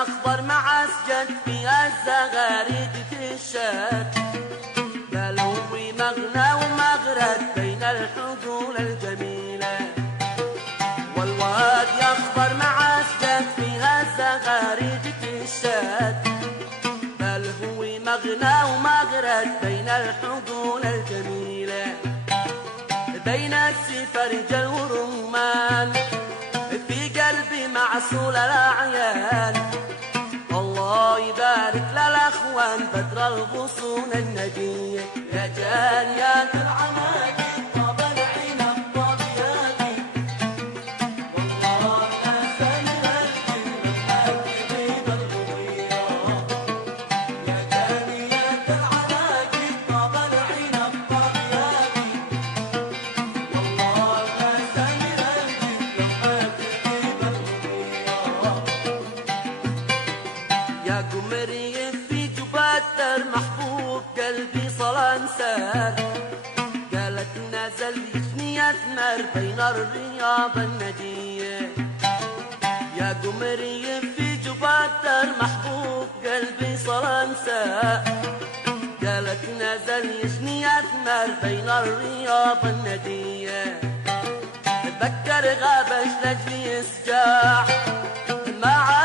يخضر مع اسجد في الزغاريد تشاد، بلوي مغنى ومغرد بين الحقول الجميلة، والواد يخضر مع اسجد فيها الزغاريد تشاد، بلوي مغنى ومغرد بين الحقول الجميلة، بين السفرجل ورمان في قلبي معسول الأعيان، الله يبارك للأخوان بدر الغصون النجية، يا جانيات العماقي طاب العنب طاب ياقي، والله أحسن الكل الحاكمين القضية، يا جانيات العماقي طاب العنب طاب ياقي، والله أحسن الكل الحاكمين القضية، يا قمري في جباتر محبوب قلبي صلان سار، قالت نازل يثني أثمر بين الرياض الندية، يا قمري في جباتر محبوب قلبي صلان سار، قالت نازل يثني أثمر بين الرياض الندية، بكر غابش لجلي يسجاع مع